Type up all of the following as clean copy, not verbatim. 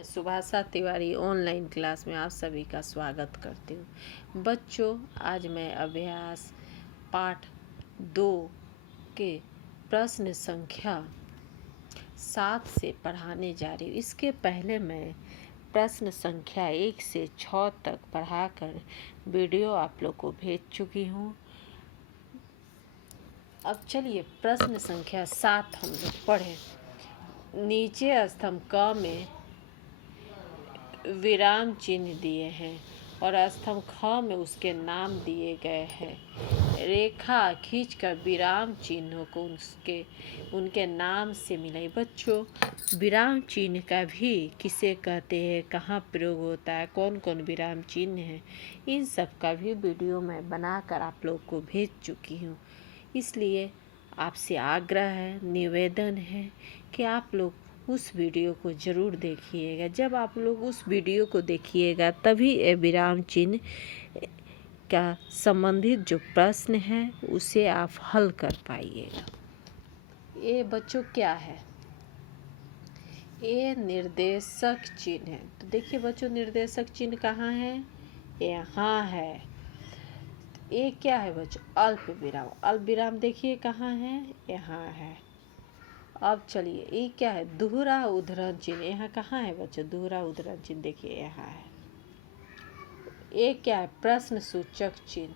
मैं सुभाषा Tiwari online class में आप सभी का स्वागत करती हूँ। बच्चों, आज मैं अभ्यास पाठ 2 के प्रश्न संख्या 7 से पढ़ाने जा रही हूँ। इसके पहले मैं प्रश्न संख्या 1 से 6 तक पढ़ाकर वीडियो आप लोग को भेज चुकी हूँ। अब चलिए प्रश्न संख्या 7 हम लोग पढ़ें। नीचे स्तंभ क में विराम चिन्ह दिए हैं और स्तंभ ख में उसके नाम दिए गए हैं। रेखा खींचकर विराम चिन्हों को उनके नाम से मिलाई। बच्चों, विराम चिन्ह का भी किसे कहते हैं, कहाँ प्रयोग होता है, कौन कौन विराम चिन्ह है, इन सब का भी वीडियो मैं बनाकर आप लोग को भेज चुकी हूँ। इसलिए आपसे आग्रह है, निवेदन है कि आप लोग उस वीडियो को ज़रूर देखिएगा। जब आप लोग उस वीडियो को देखिएगा तभी ये विराम चिन्ह का संबंधित जो प्रश्न है उसे आप हल कर पाइएगा। ये बच्चों क्या है? ये निर्देशक चिन्ह है। तो देखिए बच्चों, निर्देशक चिन्ह कहाँ है? यहाँ है। ये क्या है बच्चों? अल्प विराम। अल्प विराम देखिए कहाँ है? यहाँ है। अब चलिए, ये क्या है? दोहरा उद्धरण चिन्ह। यहाँ कहाँ है बच्चों? दोहरा उद्धरण चिन्ह देखिए यहाँ है। ये क्या है? प्रश्न सूचक चिन्ह।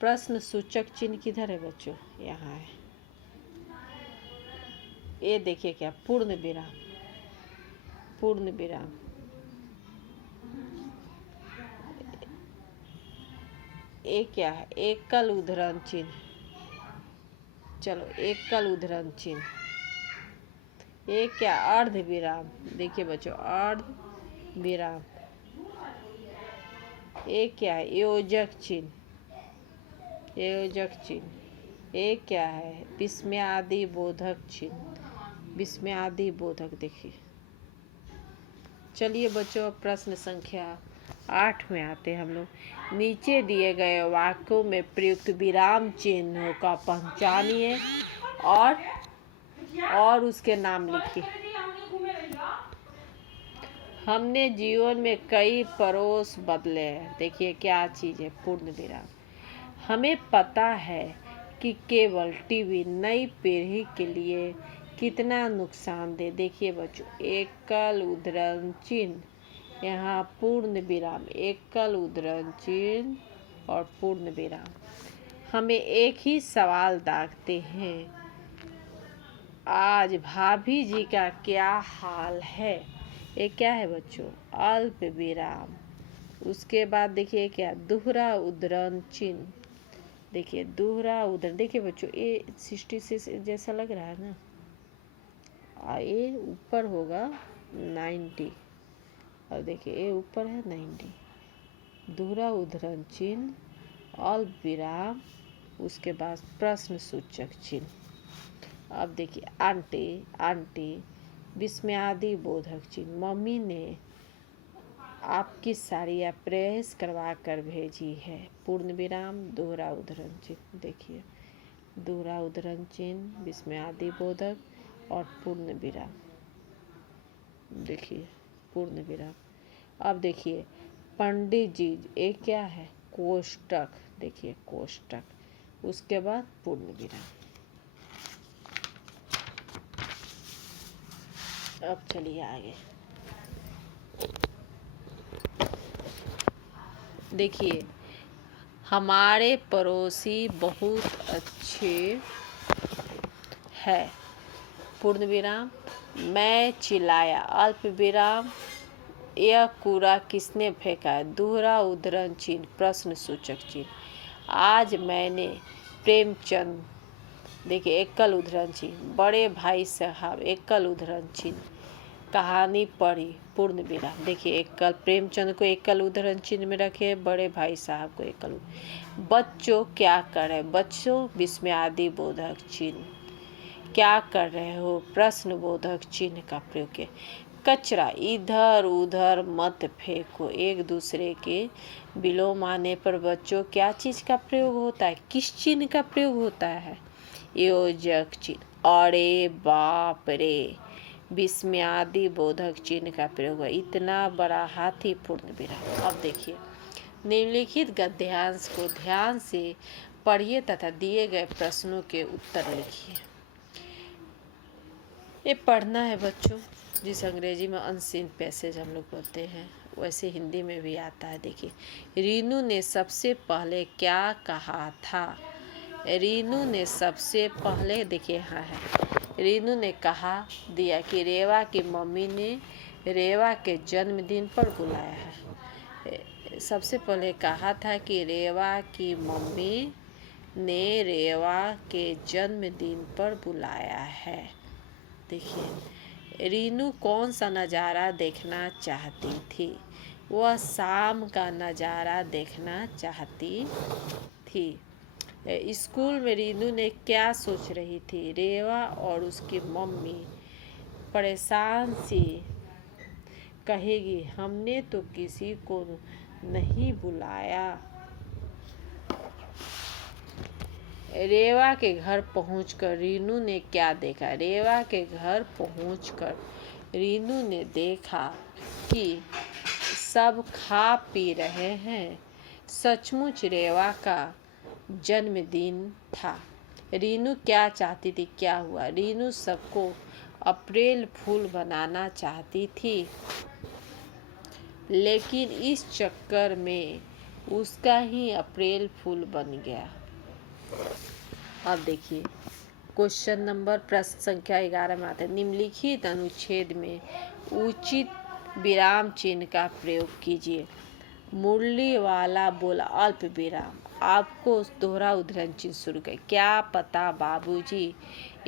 प्रश्न सूचक चिन्ह किधर है बच्चों? यहाँ है। ये देखिए क्या? पूर्ण विराम। पूर्ण विराम। ये क्या है? एकल उद्धरण चिन्ह। चलो, एकल उद्धरण चिन्ह। ये क्या? अर्ध विराम। देखिए बच्चों, अर्ध विराम। ये क्या है? योजक चिन्ह। योजक चिन्ह। ये क्या है? विस्मयादि बोधक चिन्ह। विस्मयादि बोधक। देखिए, चलिए बच्चों, प्रश्न संख्या 8 में आते हैं हम लोग। नीचे दिए गए वाक्यों में प्रयुक्त विराम चिन्हों का पहचानिए और उसके नाम लिखिए। हमने जीवन में कई पड़ोस बदले हैं। देखिए क्या चीज़ है? पूर्ण विराम। हमें पता है कि केवल टीवी नई पीढ़ी के लिए कितना नुकसानदेह। देखिए बच्चों, एकल उद्धरण चिन्ह, यहाँ पूर्ण विराम। एकल उद्धरण चिन्ह और पूर्ण विराम। हमें एक ही सवाल दागते हैं, आज भाभी जी का क्या हाल है? ये क्या है बच्चों? अल्प विराम। उसके बाद देखिए क्या? दोहरा उद्धरण चिन्ह। देखिए दोहरा उद्धरण। देखिए बच्चों, ये 66 जैसा लग रहा है ना, ये ऊपर होगा 90 और देखिए ये ऊपर है 90। दोहरा उद्धरण चिन्ह, अल्प विराम, उसके बाद प्रश्न सूचक चिन्ह। अब देखिए आंटी, आंटी, विस्मयादि बोधक चिन्ह। मम्मी ने आपकी साड़ी प्रेस करवा कर भेजी है। पूर्ण विराम, दोहरा उद्धरण चिन्ह। देखिए दोहरा उद्धरण चिन्ह, विस्मयादि बोधक और पूर्ण विराम। देखिए पूर्ण विराम। अब देखिए पंडित जी, ये क्या है? कोष्टक। देखिए कोष्टक, उसके बाद पूर्ण विराम। अब चलिए आगे। देखिए, हमारे पड़ोसी बहुत अच्छे हैं। पूर्ण विराम। मैं चिल्लाया। अल्प विराम। यह कूड़ा किसने फेंका है? दोहरा उद्धरण चिन्ह, प्रश्न सूचक चिन्ह। आज मैंने प्रेमचंद। देखिए एकल उद्धरण चिन्ह। बड़े भाई साहब, एकल उद्धरण चिन्ह, कहानी पढ़ी। पूर्ण विराम। देखिए एकल, प्रेमचंद को एकल उद्धरण चिन्ह में रखे, बड़े भाई साहब को एकल। बच्चों क्या कर रहे? बच्चों विस्मयादि बोधक चिन्ह। क्या कर रहे हो? प्रश्न बोधक चिन्ह का प्रयोग किया। कचरा इधर उधर मत फेंको। एक दूसरे के विलोम आने पर बच्चों क्या चीज़ का प्रयोग होता है? किस चिन्ह का प्रयोग होता है? योजक चिन्ह। अरे बाप रे, विस्मयादि बोधक चिन्ह का प्रयोग हुआ। इतना बड़ा हाथी पूर्ण विराम। अब देखिए निम्नलिखित गद्यांश को ध्यान से पढ़िए तथा दिए गए प्रश्नों के उत्तर लिखिए। ये पढ़ना है बच्चों, जिस अंग्रेजी में अनसीन पैसेज हम लोग पढ़ते हैं वैसे हिंदी में भी आता है। देखिए, रीनू ने सबसे पहले क्या कहा था? रीनू ने सबसे पहले, देखिए यहाँ है, रीनू ने कहा दिया कि रेवा की मम्मी ने रेवा के जन्मदिन पर बुलाया है। सबसे पहले कहा था कि रेवा की मम्मी ने रेवा के जन्मदिन पर बुलाया है। देखिए, रीनू कौन सा नज़ारा देखना चाहती थी? वह शाम का नज़ारा देखना चाहती थी। स्कूल में रीनू ने क्या सोच रही थी? रेवा और उसकी मम्मी परेशान सी कहेगी, हमने तो किसी को नहीं बुलाया। रेवा के घर पहुंचकर रीनू ने क्या देखा? रेवा के घर पहुंचकर रीनू ने देखा कि सब खा पी रहे हैं। सचमुच रेवा का जन्मदिन था। रीनू क्या चाहती थी? क्या हुआ? रीनू सबको अप्रैल फूल बनाना चाहती थी, लेकिन इस चक्कर में उसका ही अप्रैल फूल बन गया। अब देखिए क्वेश्चन नंबर प्रश्न संख्या 11 में आता है, निम्नलिखित अनुच्छेद में उचित विराम चिन्ह का प्रयोग कीजिए। मुरली वाला बोला अल्प विराम। आपको दोहरा उद्धरण चिन्ह शुरू कर। क्या पता बाबूजी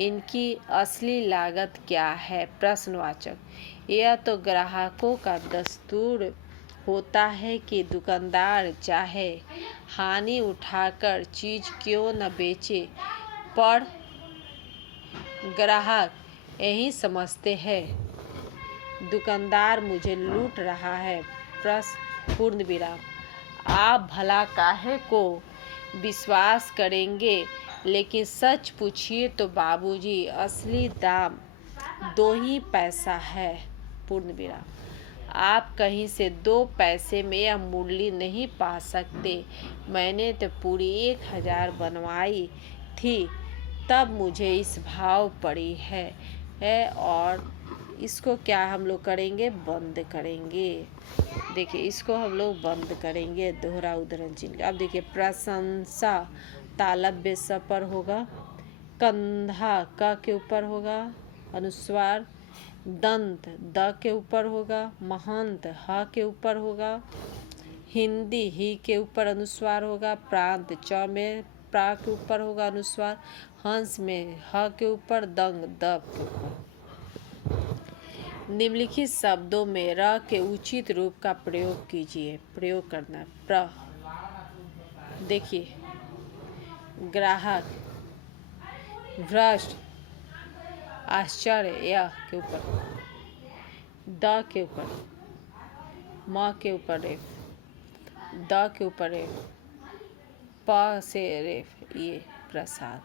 इनकी असली लागत क्या है? प्रश्नवाचक। यह तो ग्राहकों का दस्तूर होता है कि दुकानदार चाहे हानि उठाकर चीज क्यों न बेचे, पर ग्राहक यही समझते हैं दुकानदार मुझे लूट रहा है। प्रश्न पूर्ण विराम। आप भला काहे को विश्वास करेंगे, लेकिन सच पूछिए तो बाबूजी असली दाम 2 ही पैसा है। पूर्ण विराम। आप कहीं से 2 पैसे में यह मुरली नहीं पा सकते। मैंने तो पूरी 1000 बनवाई थी, तब मुझे इस भाव पड़ी है और इसको क्या हम लोग करेंगे? बंद करेंगे। देखिए इसको हम लोग बंद करेंगे, दोहरा उद्धरण चिन्ह। अब देखिए प्रशंसा तालव्य स पर होगा, कंधा क के ऊपर होगा, अनुस्वार दंत द के ऊपर होगा, महंत ह के ऊपर होगा, हिंदी ही के ऊपर अनुस्वार होगा, प्रांत च में प्रा के ऊपर होगा अनुस्वार, हंस में ह के ऊपर, दंग द के ऊपर। निम्नलिखित शब्दों में र के उचित रूप का प्रयोग कीजिए। प्रयोग करना प्र। देखिए ग्राहक, भ्रष्ट, आश्चर्य य के ऊपर, द के ऊपर, म के ऊपर रेफ, द के ऊपर रेफ, प से रेफ, ये प्रसाद।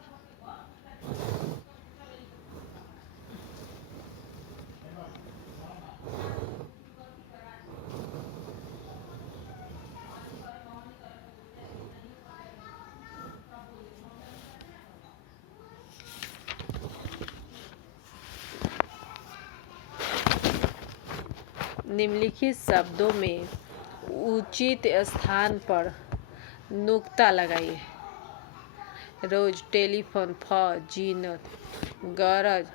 निम्नलिखित शब्दों में उचित स्थान पर नुक्ता लगाइए। रोज, टेलीफोन फ, जीनत, गरज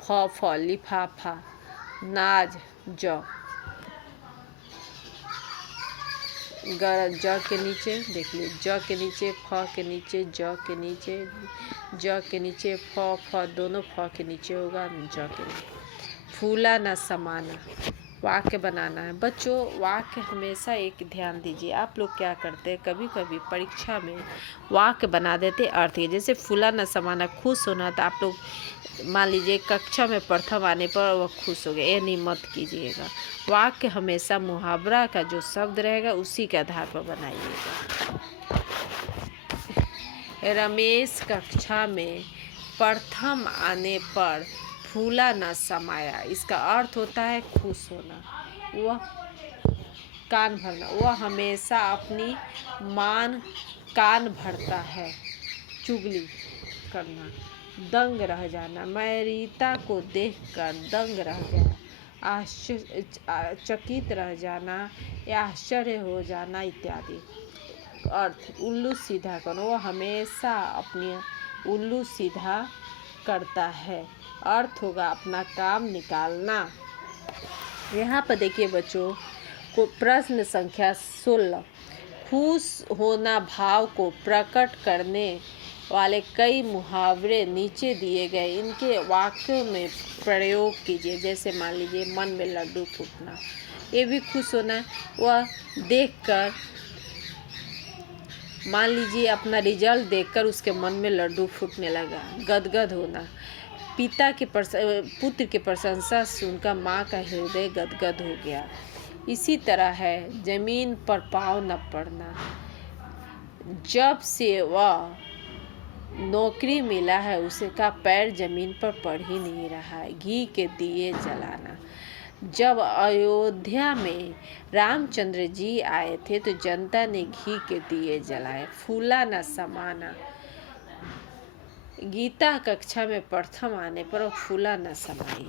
फ, लिफाफा, नाज ज, गरज ज के नीचे देख लीजिए, ज के नीचे, फ के नीचे, ज के नीचे, ज के नीचे, फ दोनों फ के नीचे होगा, ज के नीचे। फूला न समाना, वाक्य बनाना है। बच्चों वाक्य हमेशा एक ध्यान दीजिए, आप लोग क्या करते हैं कभी कभी परीक्षा में वाक्य बना देते अर्थ के। जैसे फूला न समाना, खुश होना, तो आप लोग मान लीजिए कक्षा में प्रथम आने पर वह खुश हो गए, ये नहीं मत कीजिएगा। वाक्य हमेशा मुहावरा का जो शब्द रहेगा उसी के आधार पर बनाइएगा। रमेश कक्षा में प्रथम आने पर फूला न समाया, इसका अर्थ होता है खुश होना, वह कान भरना, वह हमेशा अपनी कान भरता है, चुगली करना। दंग रह जाना, मैं रीता को देखकर दंग रह गया, चकित रह जाना या आश्चर्य हो जाना इत्यादि। अर्थ उल्लू सीधा करना, वो हमेशा अपनी उल्लू सीधा करता है। अर्थ होगा अपना काम निकालना। यहाँ पर देखिए बच्चों को प्रश्न संख्या 16, खुश होना भाव को प्रकट करने वाले कई मुहावरे नीचे दिए गए, इनके वाक्यों में प्रयोग कीजिए। जैसे मान लीजिए मन में लड्डू फूटना, ये भी खुश होना है। वह देखकर, मान लीजिए अपना रिजल्ट देखकर उसके मन में लड्डू फूटने लगा। गदगद होना, पुत्र की प्रशंसा सुनकर माँ का हृदय गदगद हो गया। इसी तरह है जमीन पर पाँव न पड़ना, जब से वह नौकरी मिला है उसका पैर जमीन पर पड़ ही नहीं रहा है। घी के दिए जलाना, जब अयोध्या में रामचंद्र जी आए थे तो जनता ने घी के दिए जलाए। फूला न समाना, गीता कक्षा में प्रथम आने पर फूला न समाई।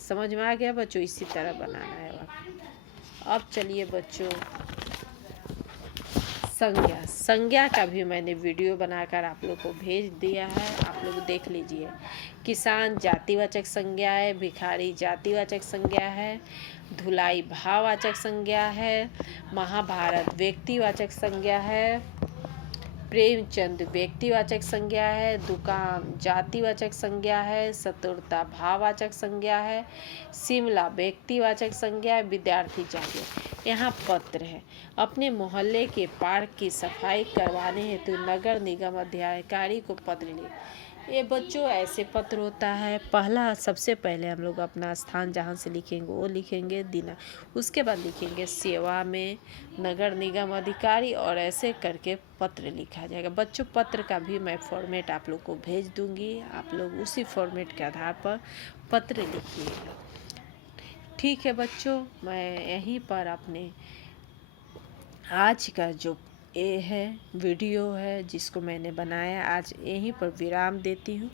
समझ में आ गया बच्चों? इसी तरह बनाना है वाक्य। अब चलिए बच्चों संज्ञा का भी मैंने वीडियो बनाकर आप लोग को भेज दिया है, आप लोग देख लीजिए। किसान जातिवाचक संज्ञा है, भिखारी जातिवाचक संज्ञा है, धुलाई भाववाचक संज्ञा है, महाभारत व्यक्तिवाचक संज्ञा है, प्रेमचंद व्यक्तिवाचक संज्ञा है, दुकान जातिवाचक संज्ञा है, सतुरता भाववाचक संज्ञा है, शिमला व्यक्तिवाचक संज्ञा है, विद्यार्थी जाति। यहाँ पत्र है, अपने मोहल्ले के पार्क की सफाई करवाने हेतु नगर निगम अधिकारी को पत्र लिखे। ये बच्चों ऐसे पत्र होता है, पहला सबसे पहले हम लोग अपना स्थान जहाँ से लिखेंगे वो लिखेंगे दिना, उसके बाद लिखेंगे सेवा में नगर निगम अधिकारी, और ऐसे करके पत्र लिखा जाएगा। बच्चों पत्र का भी मैं फॉर्मेट आप लोग को भेज दूंगी, आप लोग उसी फॉर्मेट के आधार पर पत्र लिखिएगा। ठीक है बच्चों, मैं यहीं पर अपने आज का जो ये है वीडियो है जिसको मैंने बनाया आज यहीं पर विराम देती हूँ।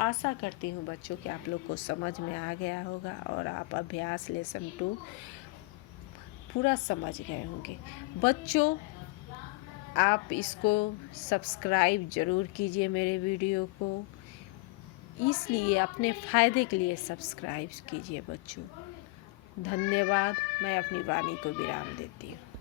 आशा करती हूँ बच्चों कि आप लोग को समझ में आ गया होगा और आप अभ्यास लेसन 2 पूरा समझ गए होंगे। बच्चों आप इसको सब्सक्राइब ज़रूर कीजिए मेरे वीडियो को, इसलिए अपने फ़ायदे के लिए सब्सक्राइब कीजिए बच्चों। धन्यवाद। मैं अपनी वाणी को विराम देती हूँ।